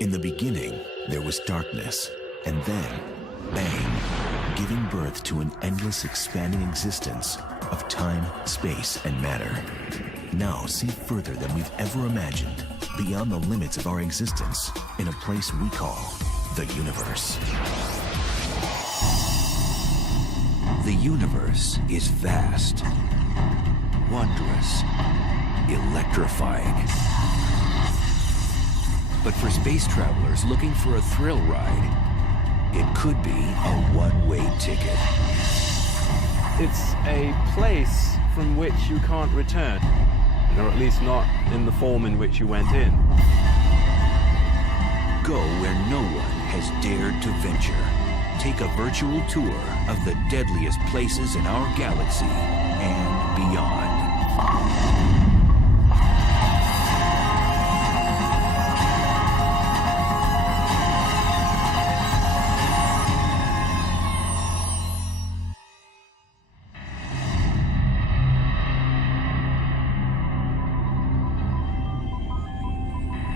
In the beginning, there was darkness, and then, bang, giving birth to an endless expanding existence of time, space, and matter. Now see further than we've ever imagined, beyond the limits of our existence, in a place we call the universe. The universe is vast, wondrous, electrifying. But for space travelers looking for a thrill ride, it could be a one-way ticket. It's a place from which you can't return, or at least not in the form in which you went in. Go where no one has dared to venture. Take a virtual tour of the deadliest places in our galaxy and beyond.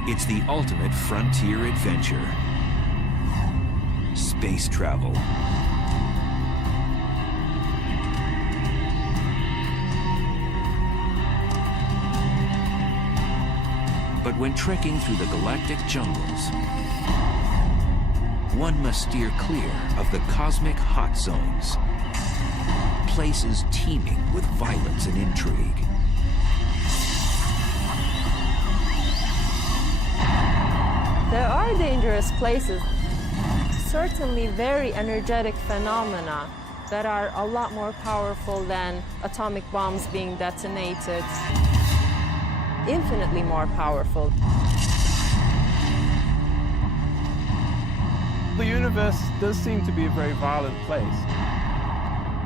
It's the ultimate frontier adventure. Space travel. But when trekking through the galactic jungles, one must steer clear of the cosmic hot zones, places teeming with violence and intrigue. There are dangerous places, certainly very energetic phenomena that are a lot more powerful than atomic bombs being detonated, infinitely more powerful. The universe does seem to be a very violent place.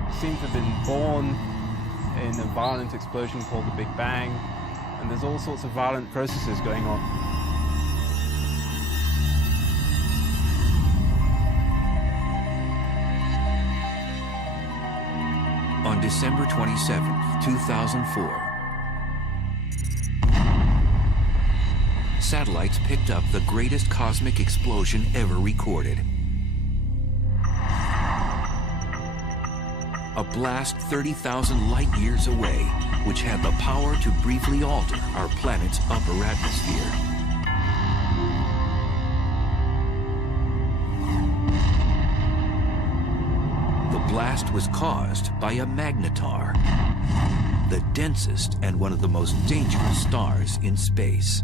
It seems to have been born in a violent explosion called the Big Bang, and there's all sorts of violent processes going on. On December 27, 2004, satellites picked up the greatest cosmic explosion ever recorded. A blast 30,000 light years away, which had the power to briefly alter our planet's upper atmosphere. The blast was caused by a magnetar, the densest and one of the most dangerous stars in space.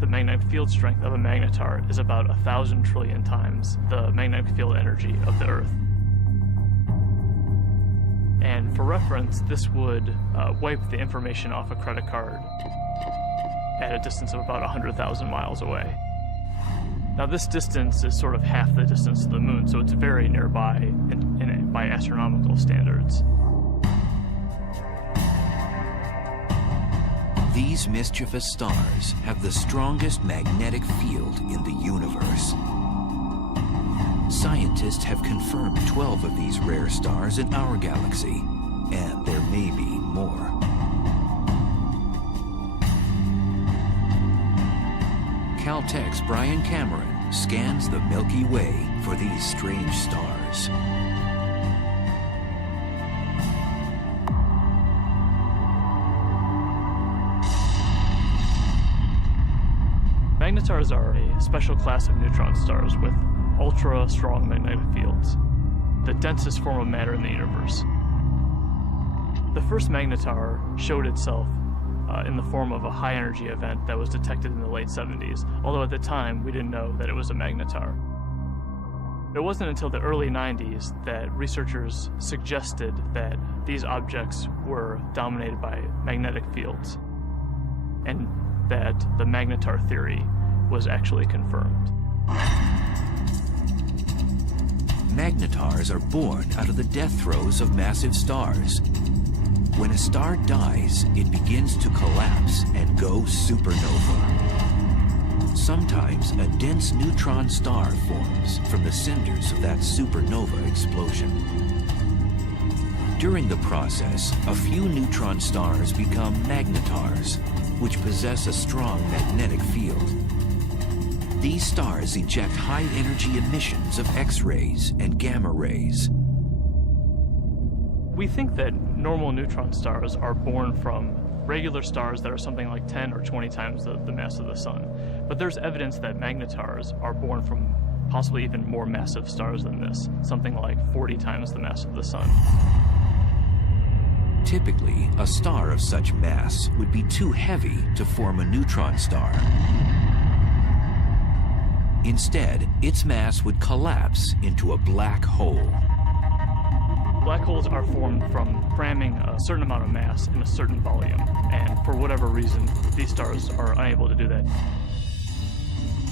The magnetic field strength of a magnetar is about 1,000 trillion times the magnetic field energy of the Earth. And for reference, this would wipe the information off a credit card at a distance of about 100,000 miles away. Now this distance is sort of half the distance to the moon, so it's very nearby by astronomical standards. These mischievous stars have the strongest magnetic field in the universe. Scientists have confirmed 12 of these rare stars in our galaxy, and there may be more. Caltech's Brian Cameron scans the Milky Way for these strange stars. Magnetars are a special class of neutron stars with ultra-strong magnetic fields, the densest form of matter in the universe. The first magnetar showed itself in the form of a high-energy event that was detected in the late 70s, although at the time we didn't know that it was a magnetar. It wasn't until the early 90s that researchers suggested that these objects were dominated by magnetic fields, and that the magnetar theory was actually confirmed. Magnetars are born out of the death throes of massive stars. When a star dies, it begins to collapse and go supernova. Sometimes a dense neutron star forms from the cinders of that supernova explosion. During the process, a few neutron stars become magnetars, which possess a strong magnetic field. These stars eject high-energy emissions of X-rays and gamma rays. We think that normal neutron stars are born from regular stars that are something like 10 or 20 times the mass of the sun. But there's evidence that magnetars are born from possibly even more massive stars than this, something like 40 times the mass of the sun. Typically, a star of such mass would be too heavy to form a neutron star. Instead, its mass would collapse into a black hole. Black holes are formed from cramming a certain amount of mass in a certain volume, and for whatever reason, these stars are unable to do that.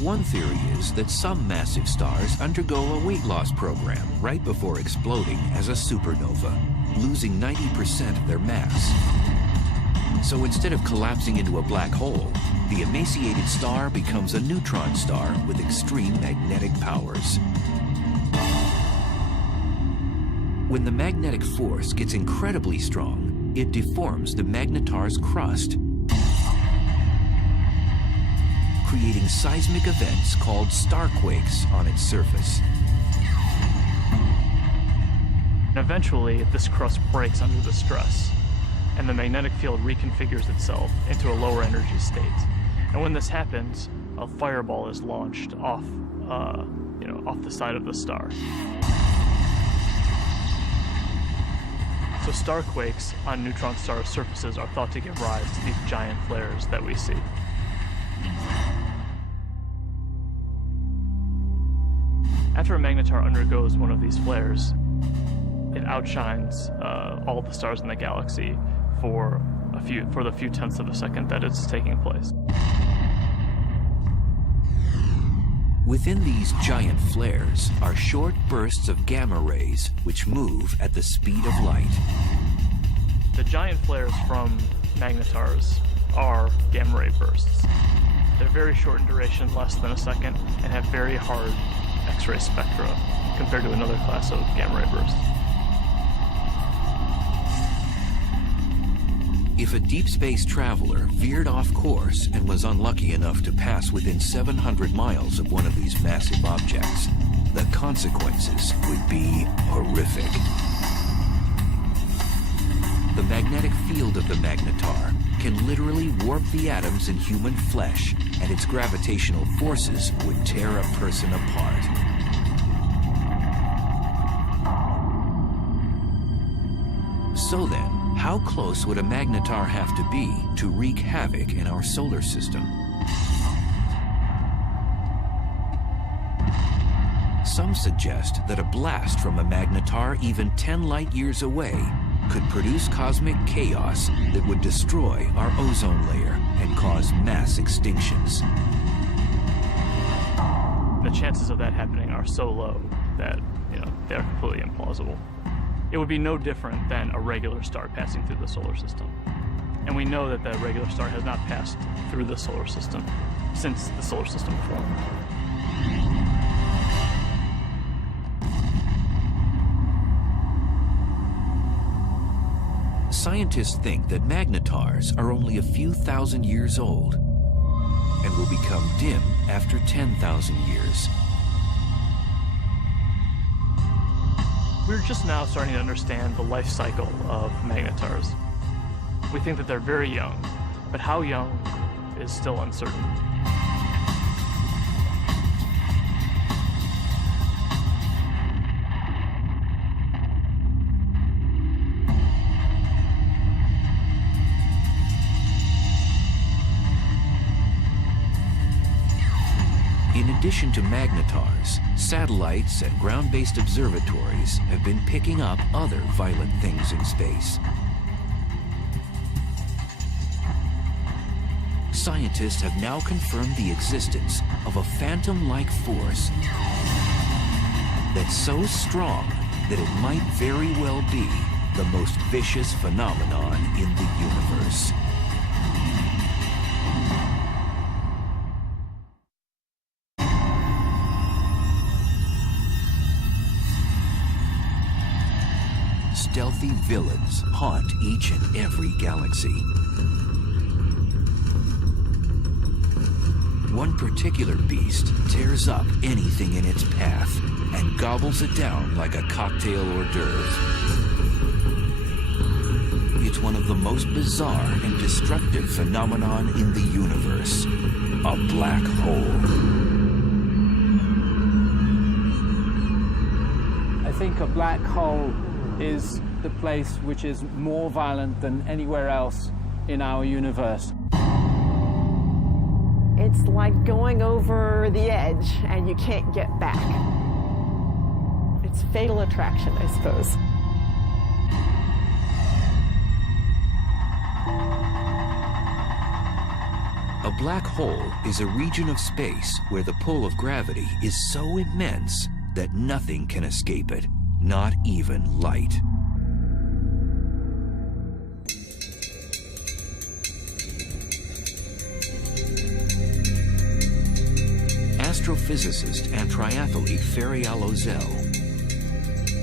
One theory is that some massive stars undergo a weight loss program right before exploding as a supernova, losing 90% of their mass. So instead of collapsing into a black hole, the emaciated star becomes a neutron star with extreme magnetic powers. When the magnetic force gets incredibly strong, it deforms the magnetar's crust, creating seismic events called starquakes on its surface. And eventually, this crust breaks under the stress, and the magnetic field reconfigures itself into a lower energy state. And when this happens, a fireball is launched off the side of the star. So starquakes on neutron star surfaces are thought to give rise to these giant flares that we see. After a magnetar undergoes one of these flares, it outshines all the stars in the galaxy for the few tenths of a second that it's taking place. Within these giant flares are short bursts of gamma rays which move at the speed of light. The giant flares from magnetars are gamma ray bursts. They're very short in duration, less than a second, and have very hard X-ray spectra compared to another class of gamma ray bursts. If a deep space traveler veered off course and was unlucky enough to pass within 700 miles of one of these massive objects, the consequences would be horrific. The magnetic field of the magnetar can literally warp the atoms in human flesh, and its gravitational forces would tear a person apart. So then, how close would a magnetar have to be to wreak havoc in our solar system? Some suggest that a blast from a magnetar even 10 light years away could produce cosmic chaos that would destroy our ozone layer and cause mass extinctions. The chances of that happening are so low that, they're completely implausible. It would be no different than a regular star passing through the solar system. And we know that the regular star has not passed through the solar system since the solar system formed. Scientists think that magnetars are only a few thousand years old and will become dim after 10,000 years. We're just now starting to understand the life cycle of magnetars. We think that they're very young, but how young is still uncertain. In addition to magnetars, satellites and ground-based observatories have been picking up other violent things in space. Scientists have now confirmed the existence of a phantom-like force that's so strong that it might very well be the most vicious phenomenon in the universe. Stealthy filthy villains haunt each and every galaxy. One particular beast tears up anything in its path and gobbles it down like a cocktail hors d'oeuvre. It's one of the most bizarre and destructive phenomenon in the universe, a black hole. I think a black hole is the place which is more violent than anywhere else in our universe. It's like going over the edge and you can't get back. It's fatal attraction, I suppose. A black hole is a region of space where the pull of gravity is so immense that nothing can escape it, not even light. Astrophysicist and triathlete Ferial Ozel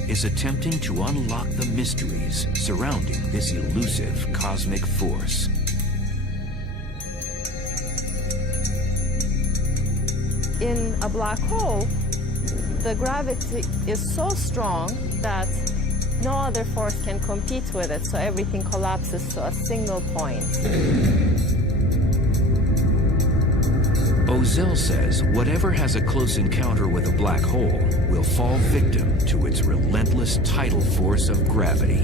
is attempting to unlock the mysteries surrounding this elusive cosmic force. In a black hole, the gravity is so strong that no other force can compete with it, so everything collapses to a single point. Ozel says whatever has a close encounter with a black hole will fall victim to its relentless tidal force of gravity.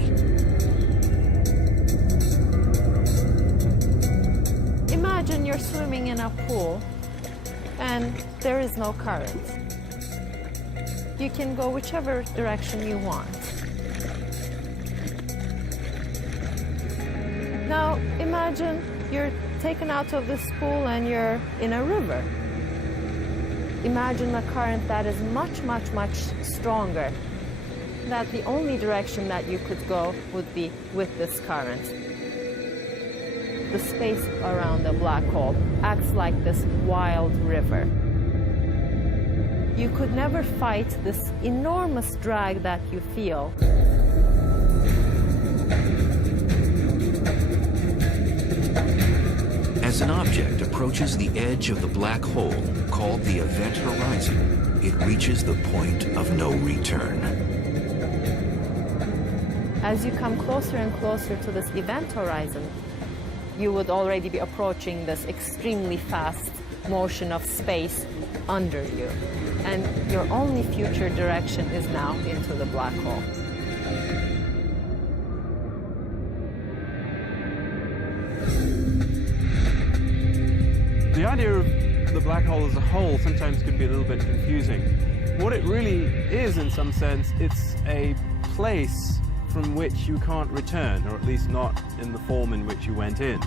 Imagine you're swimming in a pool and there is no current. You can go whichever direction you want. Now imagine you're taken out of this pool and you're in a river. Imagine a current that is much, much, much stronger. That the only direction that you could go would be with this current. The space around the black hole acts like this wild river. You could never fight this enormous drag that you feel. As an object approaches the edge of the black hole, called the event horizon, it reaches the point of no return. As you come closer and closer to this event horizon, you would already be approaching this extremely fast motion of space under you. And your only future direction is now into the black hole. The idea of the black hole as a whole sometimes can be a little bit confusing. What it really is, in some sense, it's a place from which you can't return, or at least not in the form in which you went in.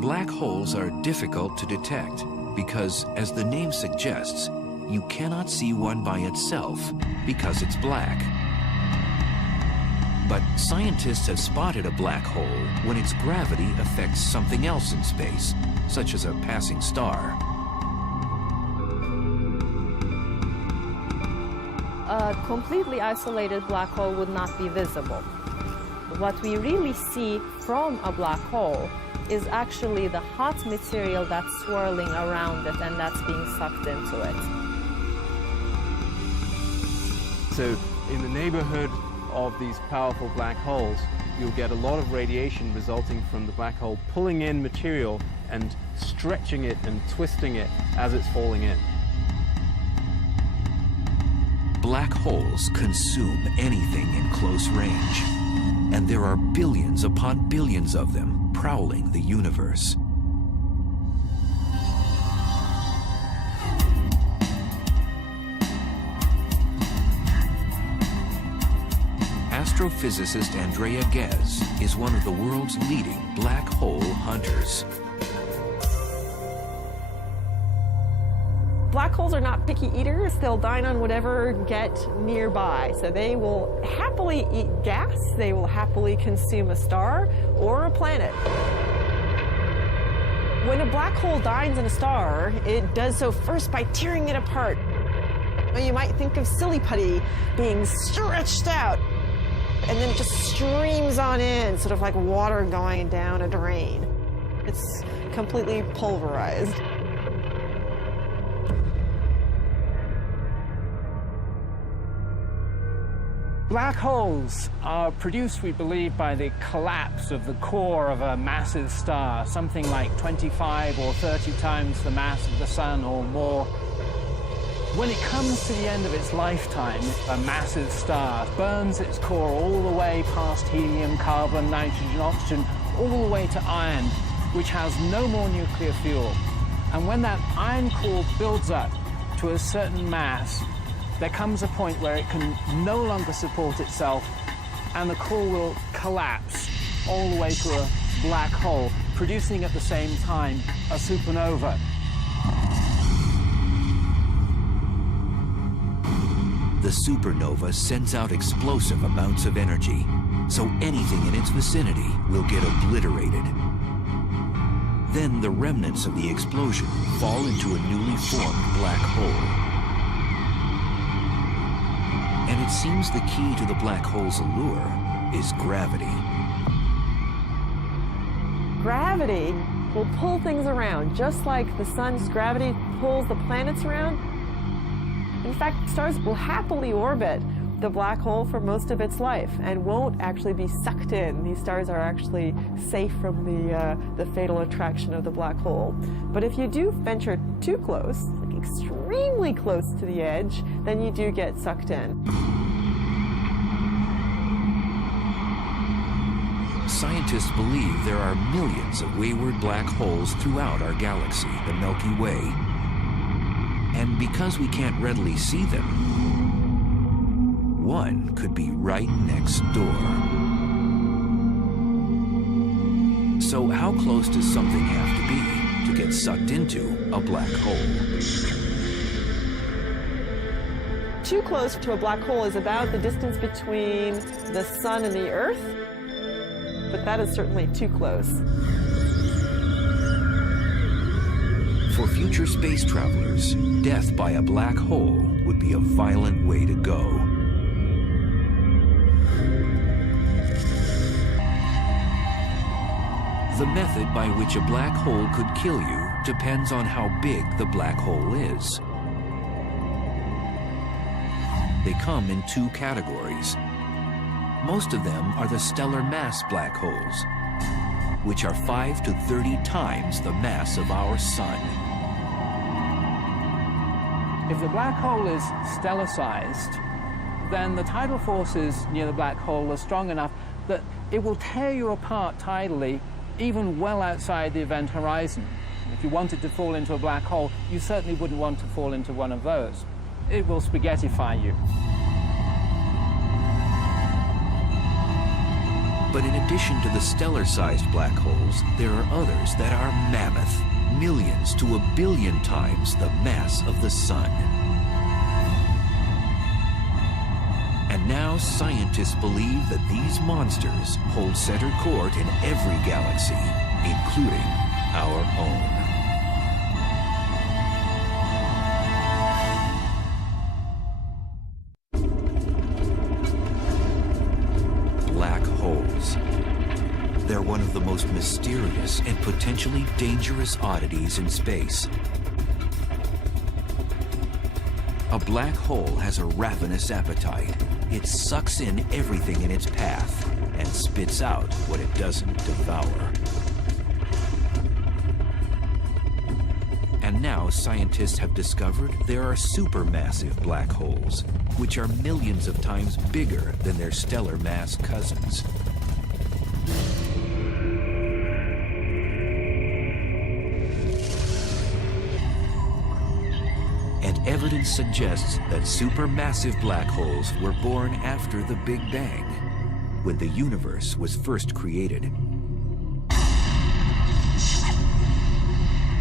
Black holes are difficult to detect because, as the name suggests, you cannot see one by itself because it's black. But scientists have spotted a black hole when its gravity affects something else in space, such as a passing star. A completely isolated black hole would not be visible. What we really see from a black hole is actually the hot material that's swirling around it and that's being sucked into it. So in the neighborhood of these powerful black holes, you'll get a lot of radiation resulting from the black hole pulling in material and stretching it and twisting it as it's falling in. Black holes consume anything in close range, and there are billions upon billions of them prowling the universe. Astrophysicist Andrea Ghez is one of the world's leading black hole hunters. Black holes are not picky eaters. They'll dine on whatever get nearby. So they will happily eat gas. They will happily consume a star or a planet. When a black hole dines in a star, it does so first by tearing it apart. You might think of silly putty being stretched out, and then it just streams on in, sort of like water going down a drain. It's completely pulverized. Black holes are produced, we believe, by the collapse of the core of a massive star, something like 25 or 30 times the mass of the sun or more. When it comes to the end of its lifetime, a massive star burns its core all the way past helium, carbon, nitrogen, oxygen, all the way to iron, which has no more nuclear fuel. And when that iron core builds up to a certain mass, there comes a point where it can no longer support itself, and the core will collapse all the way to a black hole, producing at the same time a supernova. The supernova sends out explosive amounts of energy, so anything in its vicinity will get obliterated. Then the remnants of the explosion fall into a newly formed black hole. And it seems the key to the black hole's allure is gravity. Gravity will pull things around, just like the sun's gravity pulls the planets around. In fact, stars will happily orbit the black hole for most of its life and won't actually be sucked in. These stars are actually safe from the fatal attraction of the black hole. But if you do venture too close, like extremely close to the edge, then you do get sucked in. Scientists believe there are millions of wayward black holes throughout our galaxy, the Milky Way. And because we can't readily see them, one could be right next door. So how close does something have to be to get sucked into a black hole? Too close to a black hole is about the distance between the sun and the Earth, but that is certainly too close. For future space travelers, death by a black hole would be a violent way to go. The method by which a black hole could kill you depends on how big the black hole is. They come in two categories. Most of them are the stellar mass black holes, which are 5 to 30 times the mass of our sun. If the black hole is stellar-sized, then the tidal forces near the black hole are strong enough that it will tear you apart tidally, even well outside the event horizon. If you wanted to fall into a black hole, you certainly wouldn't want to fall into one of those. It will spaghettify you. But in addition to the stellar-sized black holes, there are others that are mammoth, millions to 1 billion times the mass of the sun. And now scientists believe that these monsters hold center court in every galaxy, including our own. Black holes. They're one of the most mysterious and potentially dangerous oddities in space. A black hole has a ravenous appetite. It sucks in everything in its path and spits out what it doesn't devour. And now scientists have discovered there are supermassive black holes, which are millions of times bigger than their stellar mass cousins. And evidence suggests that supermassive black holes were born after the Big Bang, when the universe was first created.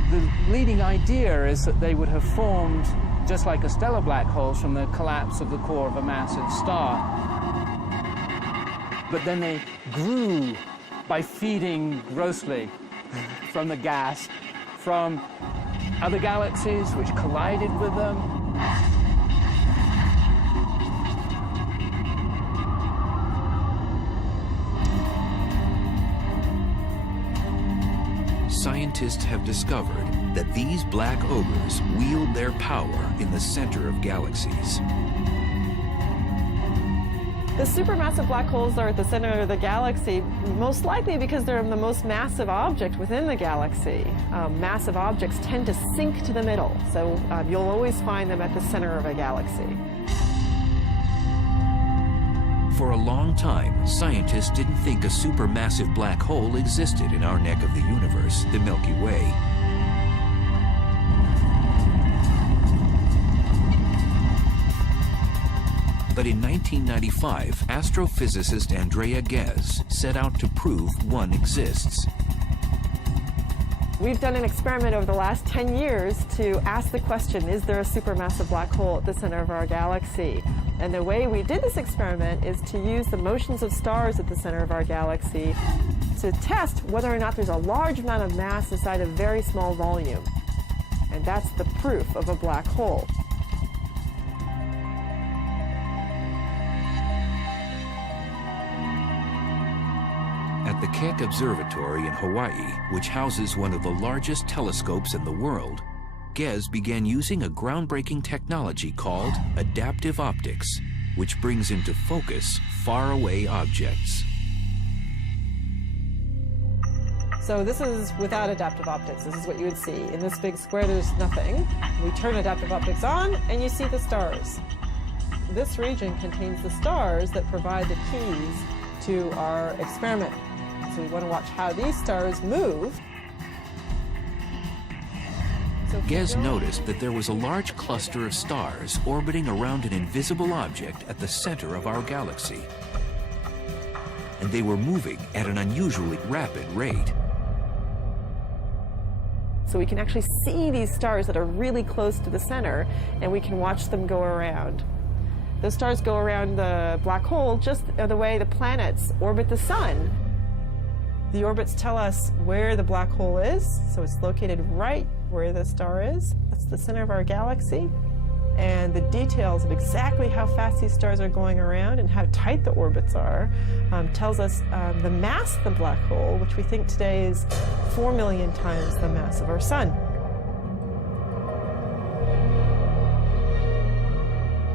The leading idea is that they would have formed just like a stellar black hole from the collapse of the core of a massive star. But then they grew by feeding grossly from the gas from other galaxies which collided with them. Scientists have discovered that these black ogres wield their power in the center of galaxies. The supermassive black holes are at the center of the galaxy, most likely because they're the most massive object within the galaxy. Massive objects tend to sink to the middle, so you'll always find them at the center of a galaxy. For a long time, scientists didn't think a supermassive black hole existed in our neck of the universe, the Milky Way. But in 1995, astrophysicist Andrea Ghez set out to prove one exists. We've done an experiment over the last 10 years to ask the question, is there a supermassive black hole at the center of our galaxy? And the way we did this experiment is to use the motions of stars at the center of our galaxy to test whether or not there's a large amount of mass inside a very small volume. And that's the proof of a black hole. At the Keck Observatory in Hawaii, which houses one of the largest telescopes in the world, Ghez began using a groundbreaking technology called adaptive optics, which brings into focus faraway objects. So this is without adaptive optics. This is what you would see. In this big square, there's nothing. We turn adaptive optics on, and you see the stars. This region contains the stars that provide the keys to our experiment. So we want to watch how these stars move. Ghez noticed that there was a large cluster of stars orbiting around an invisible object at the center of our galaxy. And they were moving at an unusually rapid rate. So we can actually see these stars that are really close to the center, and we can watch them go around. Those stars go around the black hole just the way the planets orbit the sun. The orbits tell us where the black hole is, so it's located right where the star is. That's the center of our galaxy. And the details of exactly how fast these stars are going around and how tight the orbits are tells us the mass of the black hole, which we think today is 4 million times the mass of our sun.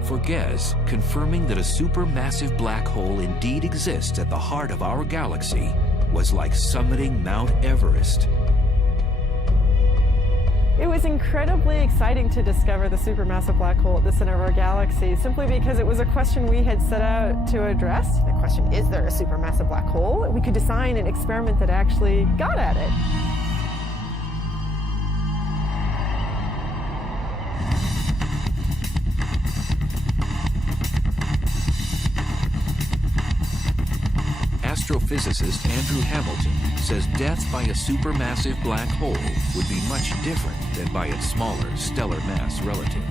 For Ghez, confirming that a supermassive black hole indeed exists at the heart of our galaxy was like summiting Mount Everest. It was incredibly exciting to discover the supermassive black hole at the center of our galaxy, simply because it was a question we had set out to address. The question, is there a supermassive black hole? We could design an experiment that actually got at it. Astrophysicist Andrew Hamilton says death by a supermassive black hole would be much different than by its smaller stellar mass relative.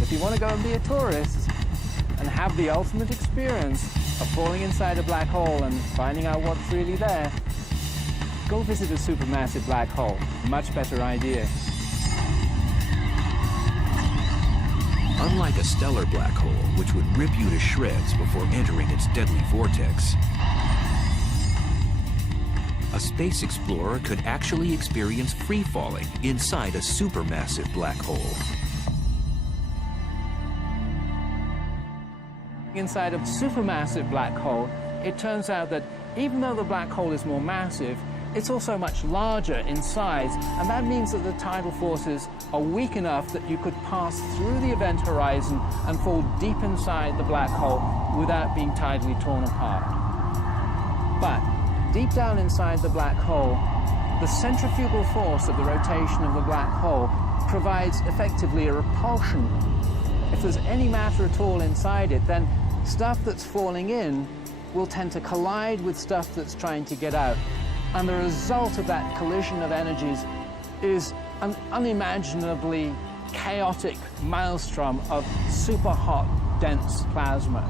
If you want to go and be a tourist and have the ultimate experience of falling inside a black hole and finding out what's really there, go visit a supermassive black hole. Much better idea. Unlike a stellar black hole, which would rip you to shreds before entering its deadly vortex, a space explorer could actually experience free-falling inside a supermassive black hole. Inside a supermassive black hole, it turns out that even though the black hole is more massive, it's also much larger in size, and that means that the tidal forces are weak enough that you could pass through the event horizon and fall deep inside the black hole without being tidally torn apart. But deep down inside the black hole, the centrifugal force of the rotation of the black hole provides effectively a repulsion. If there's any matter at all inside it, then stuff that's falling in will tend to collide with stuff that's trying to get out. And the result of that collision of energies is an unimaginably chaotic maelstrom of super hot, dense plasma.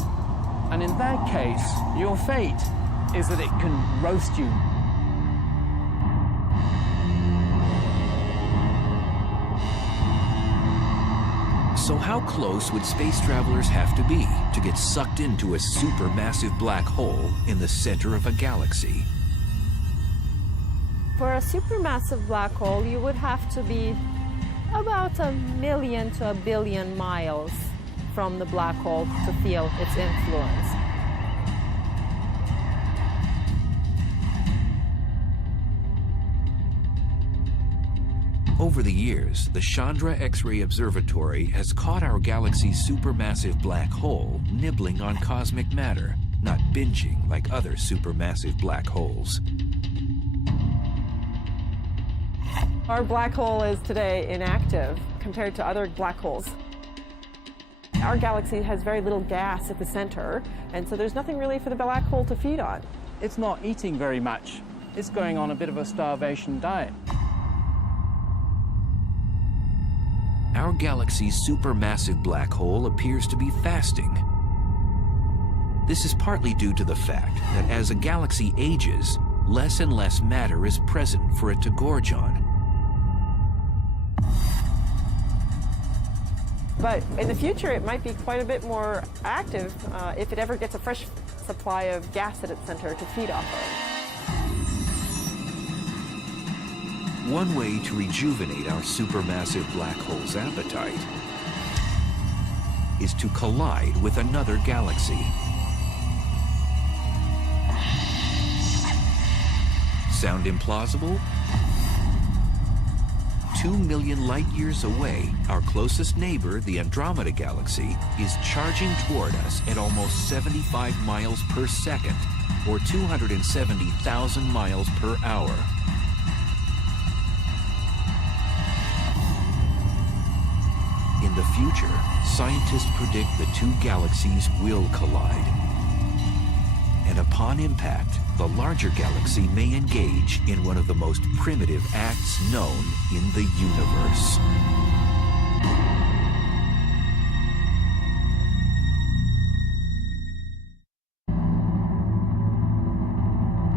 And in that case, your fate is that it can roast you. So how close would space travelers have to be to get sucked into a supermassive black hole in the center of a galaxy? For a supermassive black hole, you would have to be about 1 million to 1 billion miles from the black hole to feel its influence. Over the years, the Chandra X-ray Observatory has caught our galaxy's supermassive black hole nibbling on cosmic matter, not binging like other supermassive black holes. Our black hole is today inactive compared to other black holes. Our galaxy has very little gas at the center, and so there's nothing really for the black hole to feed on. It's not eating very much. It's going on a bit of a starvation diet. Our galaxy's supermassive black hole appears to be fasting. This is partly due to the fact that as a galaxy ages, less and less matter is present for it to gorge on. But in the future, it might be quite a bit more active if it ever gets a fresh supply of gas at its center to feed off of. One way to rejuvenate our supermassive black hole's appetite is to collide with another galaxy. Sound implausible? 2 million light years away, our closest neighbor, the Andromeda Galaxy, is charging toward us at almost 75 miles per second, or 270,000 miles per hour. In the future, scientists predict the two galaxies will collide. And upon impact, the larger galaxy may engage in one of the most primitive acts known in the universe.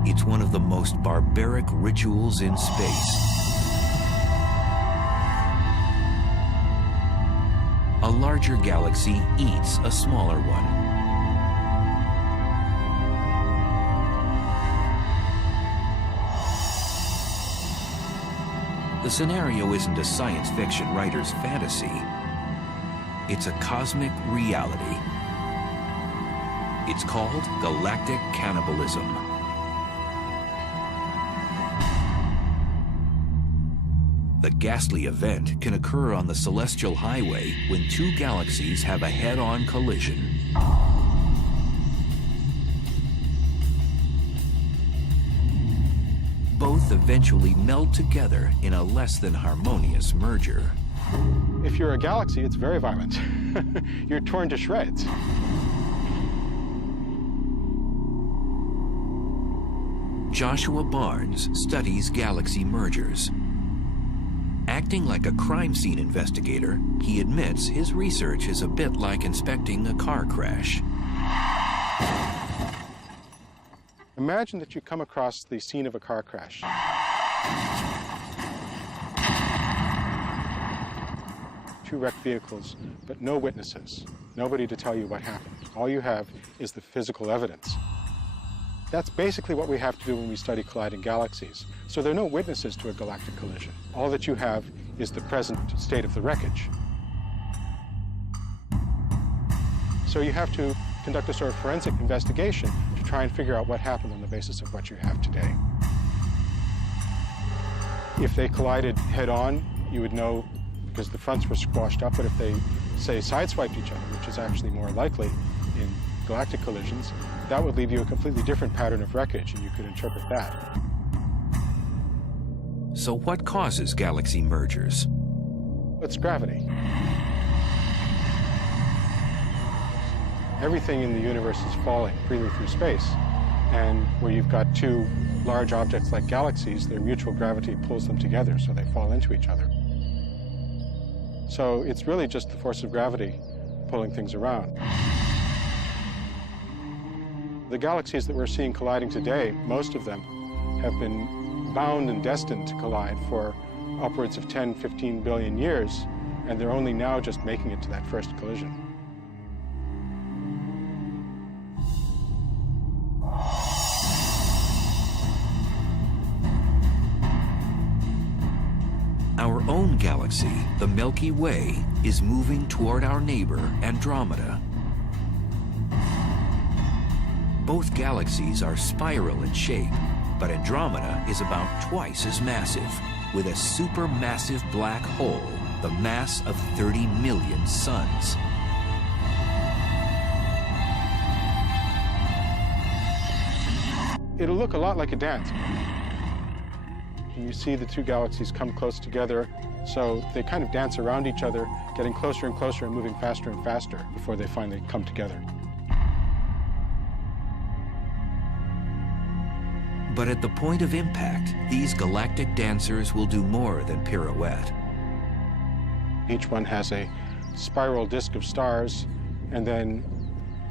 It's one of the most barbaric rituals in space. A larger galaxy eats a smaller one. The scenario isn't a science fiction writer's fantasy. It's a cosmic reality. It's called galactic cannibalism. The ghastly event can occur on the celestial highway when two galaxies have a head-on collision. Both eventually meld together in a less than harmonious merger. If you're a galaxy, it's very violent. You're torn to shreds. Joshua Barnes studies galaxy mergers. Acting like a crime scene investigator, he admits his research is a bit like inspecting a car crash. Imagine that you come across the scene of a car crash. Two wrecked vehicles, but no witnesses. Nobody to tell you what happened. All you have is the physical evidence. That's basically what we have to do when we study colliding galaxies. So there are no witnesses to a galactic collision. All that you have is the present state of the wreckage. So you have to conduct a sort of forensic investigation to try and figure out what happened on the basis of what you have today. If they collided head-on, you would know because the fronts were squashed up, but if they, say, sideswiped each other, which is actually more likely in galactic collisions, that would leave you a completely different pattern of wreckage, and you could interpret that. So what causes galaxy mergers? It's gravity. Everything in the universe is falling freely through space, and where you've got two large objects like galaxies, their mutual gravity pulls them together, so they fall into each other. So it's really just the force of gravity pulling things around. The galaxies that we're seeing colliding today, most of them have been bound and destined to collide for upwards of 10, 15 billion years, and they're only now just making it to that first collision. Our own galaxy, the Milky Way, is moving toward our neighbor, Andromeda. Both galaxies are spiral in shape, but Andromeda is about twice as massive, with a supermassive black hole, the mass of 30 million suns. It'll look a lot like a dance. You see the two galaxies come close together, so they kind of dance around each other, getting closer and closer and moving faster and faster before they finally come together. But at the point of impact, these galactic dancers will do more than pirouette. Each one has a spiral disk of stars, and then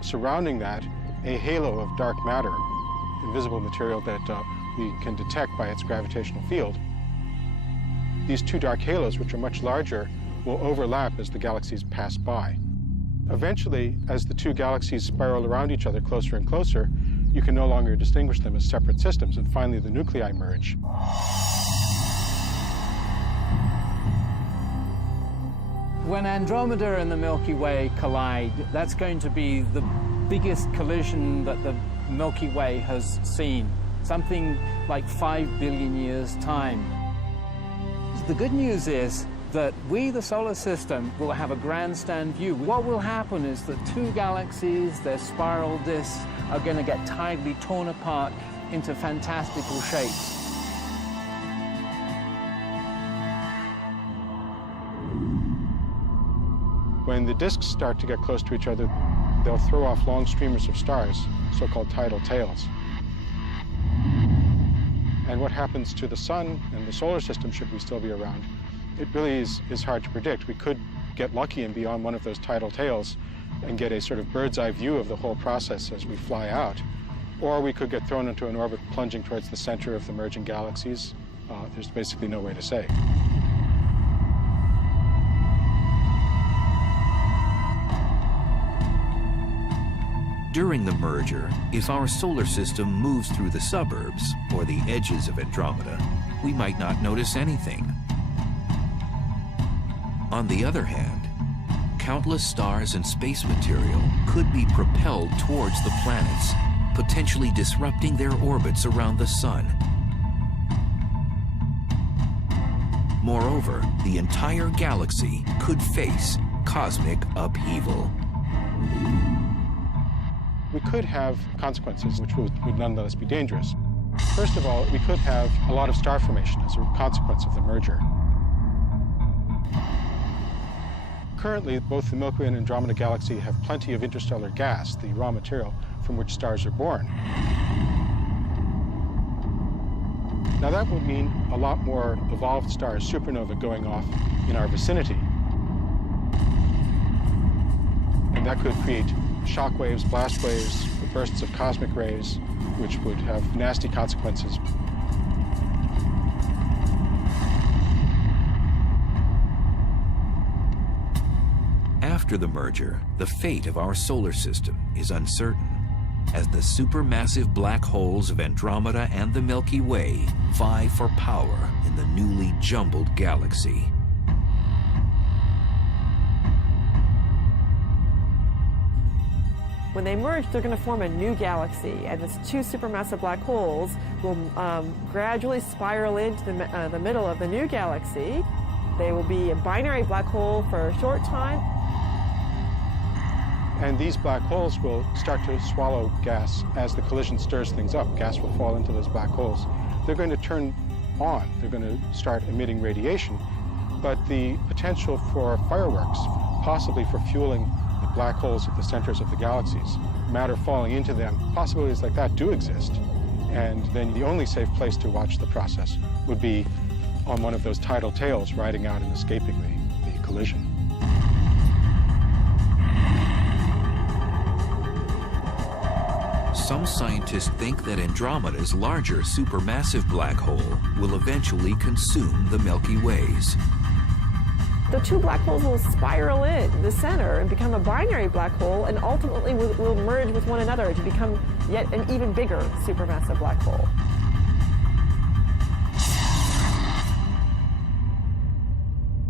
surrounding that, a halo of dark matter, invisible material that we can detect by its gravitational field. These two dark halos, which are much larger, will overlap as the galaxies pass by. Eventually, as the two galaxies spiral around each other closer and closer, you can no longer distinguish them as separate systems, and finally the nuclei merge. When Andromeda and the Milky Way collide, that's going to be the biggest collision that the Milky Way has seen, something like 5 billion years' time. The good news is that we, the solar system, will have a grandstand view. What will happen is that two galaxies, their spiral disks, are going to get tidally torn apart into fantastical shapes. When the disks start to get close to each other, they'll throw off long streamers of stars, so-called tidal tails. And what happens to the sun and the solar system, should we still be around, it really is hard to predict. We could get lucky and be on one of those tidal tails and get a sort of bird's eye view of the whole process as we fly out. Or we could get thrown into an orbit plunging towards the center of the merging galaxies. There's basically no way to say. During the merger, if our solar system moves through the suburbs or the edges of Andromeda, we might not notice anything. On the other hand, countless stars and space material could be propelled towards the planets, potentially disrupting their orbits around the sun. Moreover, the entire galaxy could face cosmic upheaval. We could have consequences which would nonetheless be dangerous. First of all, we could have a lot of star formation as a consequence of the merger. Currently, both the Milky Way and Andromeda galaxy have plenty of interstellar gas, the raw material from which stars are born. Now that would mean a lot more evolved stars, supernova, going off in our vicinity. And that could create shock waves, blast waves, bursts of cosmic rays, which would have nasty consequences. After the merger, the fate of our solar system is uncertain, as the supermassive black holes of Andromeda and the Milky Way vie for power in the newly jumbled galaxy. When they merge, they're going to form a new galaxy, and these two supermassive black holes will gradually spiral into the middle of the new galaxy. They will be a binary black hole for a short time. And these black holes will start to swallow gas as the collision stirs things up. Gas will fall into those black holes. They're going to turn on. They're going to start emitting radiation. But the potential for fireworks, possibly for fueling the black holes at the centers of the galaxies, matter falling into them, possibilities like that do exist. And then the only safe place to watch the process would be on one of those tidal tails riding out and escaping the collision. some scientists think that Andromeda's larger supermassive black hole will eventually consume the Milky Ways. The two black holes will spiral in the center and become a binary black hole, and ultimately will merge with one another to become yet an even bigger supermassive black hole.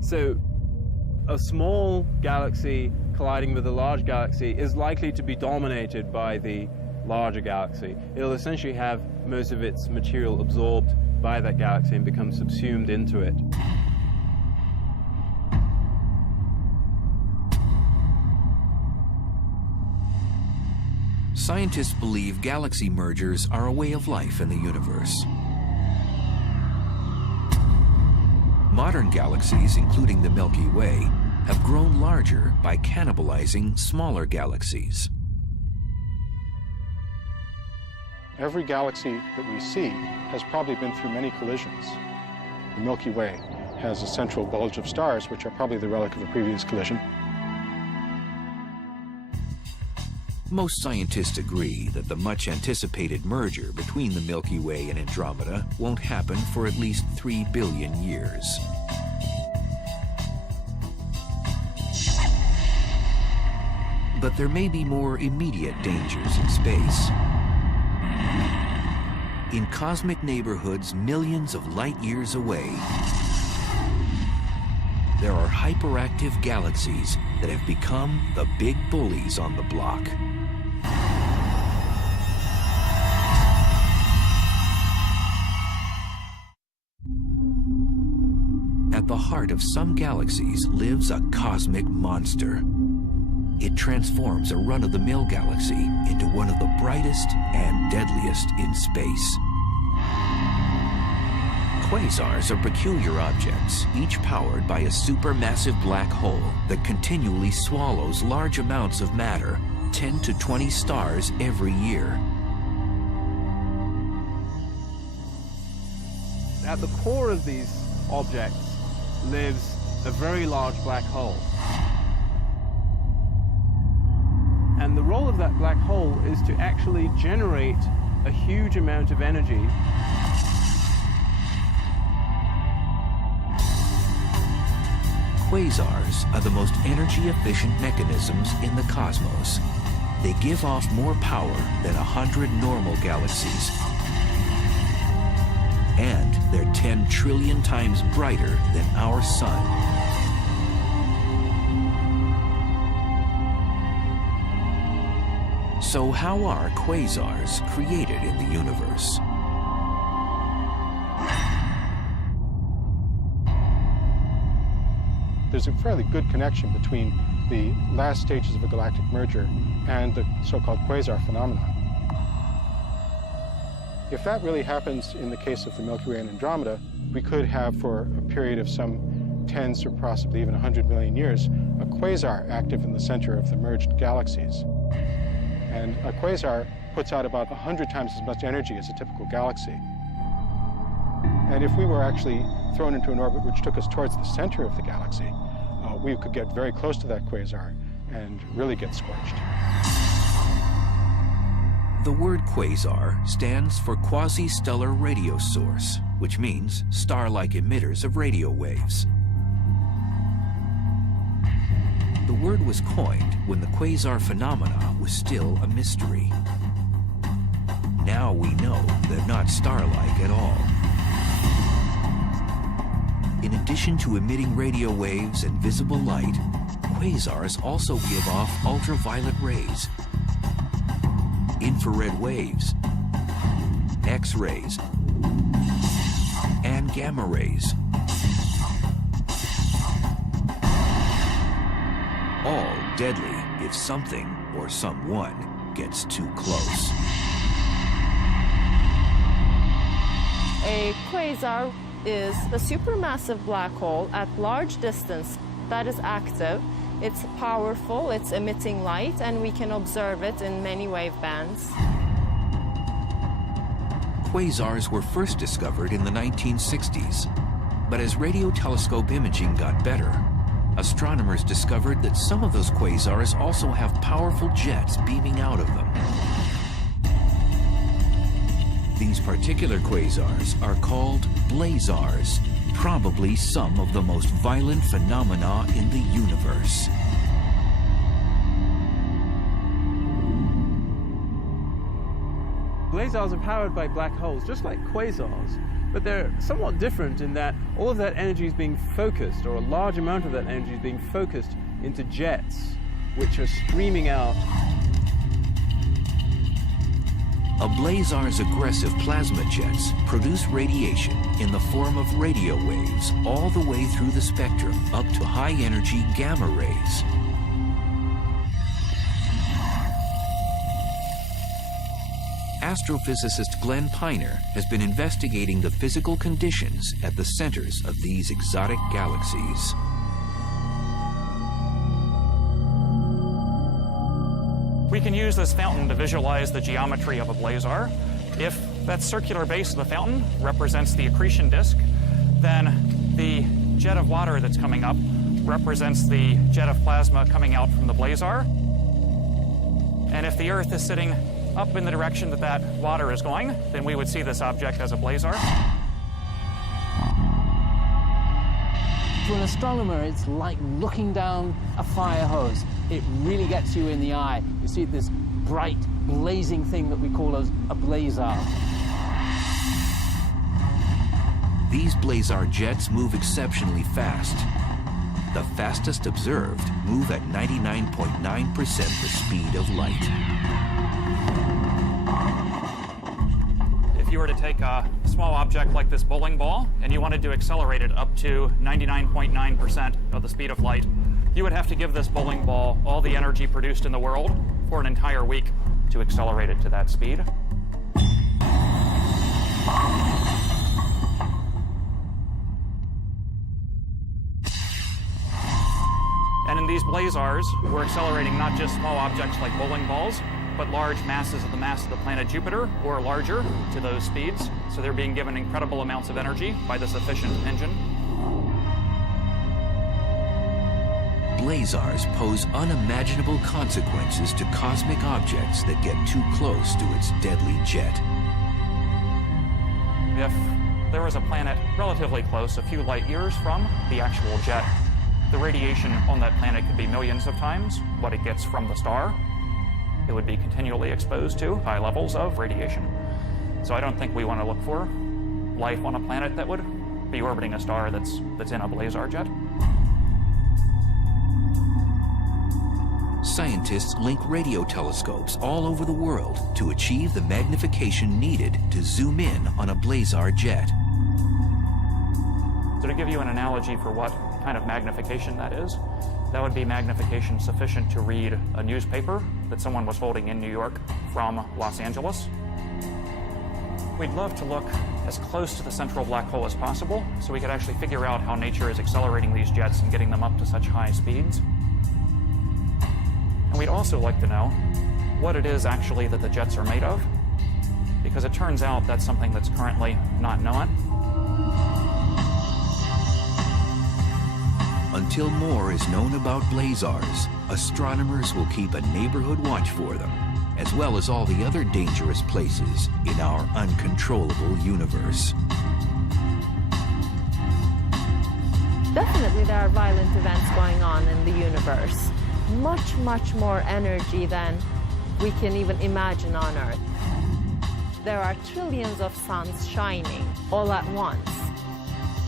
So a small galaxy colliding with a large galaxy is likely to be dominated by the larger galaxy. It'll essentially have most of its material absorbed by that galaxy and become subsumed into it. Scientists believe galaxy mergers are a way of life in the universe. Modern galaxies, including the Milky Way, have grown larger by cannibalizing smaller galaxies. Every galaxy that we see has probably been through many collisions. The Milky Way has a central bulge of stars, which are probably the relic of a previous collision. Most scientists agree that the much-anticipated merger between the Milky Way and Andromeda won't happen for at least 3 billion years. But there may be more immediate dangers in space. In cosmic neighborhoods millions of light years away, there are hyperactive galaxies that have become the big bullies on the block. At the heart of some galaxies lives a cosmic monster. It transforms a run-of-the-mill galaxy into one of the brightest and deadliest in space. Quasars are peculiar objects, each powered by a supermassive black hole that continually swallows large amounts of matter, 10 to 20 stars every year. At the core of these objects lives a very large black hole. And the role of that black hole is to actually generate a huge amount of energy. Quasars are the most energy-efficient mechanisms in the cosmos. They give off more power than 100 normal galaxies. And they're 10 trillion times brighter than our sun. So how are quasars created in the universe? There's a fairly good connection between the last stages of a galactic merger and the so-called quasar phenomenon. If that really happens in the case of the Milky Way and Andromeda, we could have, for a period of some tens or possibly even 100 million years, a quasar active in the center of the merged galaxies. And a quasar puts out about 100 times as much energy as a typical galaxy. And if we were actually thrown into an orbit which took us towards the center of the galaxy, we could get very close to that quasar and really get scorched. The word quasar stands for quasi-stellar radio source, which means star-like emitters of radio waves. The word was coined when the quasar phenomena was still a mystery. Now we know they're not star-like at all. In addition to emitting radio waves and visible light, quasars also give off ultraviolet rays, infrared waves, X-rays, and gamma rays. All deadly if something or someone gets too close. A quasar is a supermassive black hole at large distance that is active. It's powerful, it's emitting light, and we can observe it in many wave bands. Quasars were first discovered in the 1960s, but as radio telescope imaging got better, astronomers discovered that some of those quasars also have powerful jets beaming out of them. These particular quasars are called blazars, probably some of the most violent phenomena in the universe. Blazars are powered by black holes, just like quasars, but they're somewhat different in that all of that energy is being focused, or a large amount of that energy is being focused into jets, which are streaming out. A blazar's aggressive plasma jets produce radiation in the form of radio waves all the way through the spectrum up to high-energy gamma rays. Astrophysicist Glenn Piner has been investigating the physical conditions at the centers of these exotic galaxies. We can use this fountain to visualize the geometry of a blazar. If that circular base of the fountain represents the accretion disk, then the jet of water that's coming up represents the jet of plasma coming out from the blazar. And if the Earth is sitting up in the direction that that water is going, then we would see this object as a blazar. To an astronomer, it's like looking down a fire hose. It really gets you in the eye. You see this bright, blazing thing that we call a blazar. These blazar jets move exceptionally fast. The fastest observed move at 99.9% the speed of light. If you were to take a small object like this bowling ball and you wanted to accelerate it up to 99.9% of the speed of light, you would have to give this bowling ball all the energy produced in the world for an entire week to accelerate it to that speed. And in these blazars, we're accelerating not just small objects like bowling balls, but large masses of the mass of the planet Jupiter or larger to those speeds. So they're being given incredible amounts of energy by this efficient engine. Blazars pose unimaginable consequences to cosmic objects that get too close to its deadly jet. If there was a planet relatively close, a few light years from the actual jet, the radiation on that planet could be millions of times what it gets from the star. It would be continually exposed to high levels of radiation. So I don't think we want to look for life on a planet that would be orbiting a star that's in a blazar jet. Scientists link radio telescopes all over the world to achieve the magnification needed to zoom in on a blazar jet. So to give you an analogy for what kind of magnification that is, that would be magnification sufficient to read a newspaper that someone was holding in New York from Los Angeles. We'd love to look as close to the central black hole as possible so we could actually figure out how nature is accelerating these jets and getting them up to such high speeds. And we'd also like to know what it is actually that the jets are made of, because it turns out that's something that's currently not known. Until more is known about blazars, astronomers will keep a neighborhood watch for them, as well as all the other dangerous places in our uncontrollable universe. Definitely there are violent events going on in the universe. Much, much more energy than we can even imagine on Earth. There are trillions of suns shining all at once.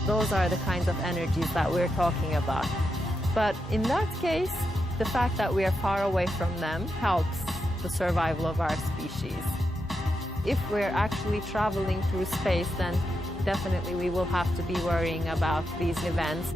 Those are the kinds of energies that we're talking about. But in that case, the fact that we are far away from them helps the survival of our species. If we're actually traveling through space, then definitely we will have to be worrying about these events.